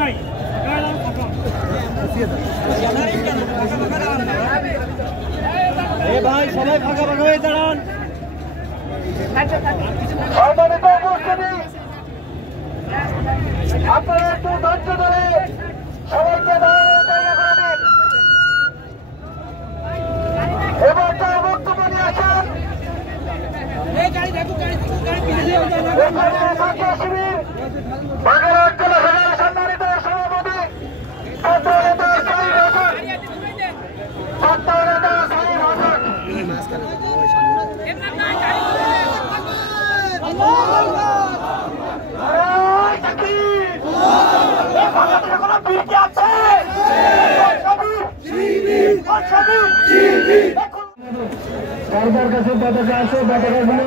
নাই ভাই সবাই ফাঁকা ফাঁকা হয়ে দাঁড়ান। আপনারা একটু ধৈর্য ধরে সবাইকে এবার তার বক্তব্য নিয়ে আসেন। শিবির বাগেরহাট জেলা সভার সম্মানিত সভাপতি ছাত্র নেতা সাইদ হাসান, ছাত্র নেতা সাইদ হাসান। সরকার কাছে পতাকা আছে, পতাকা গুলো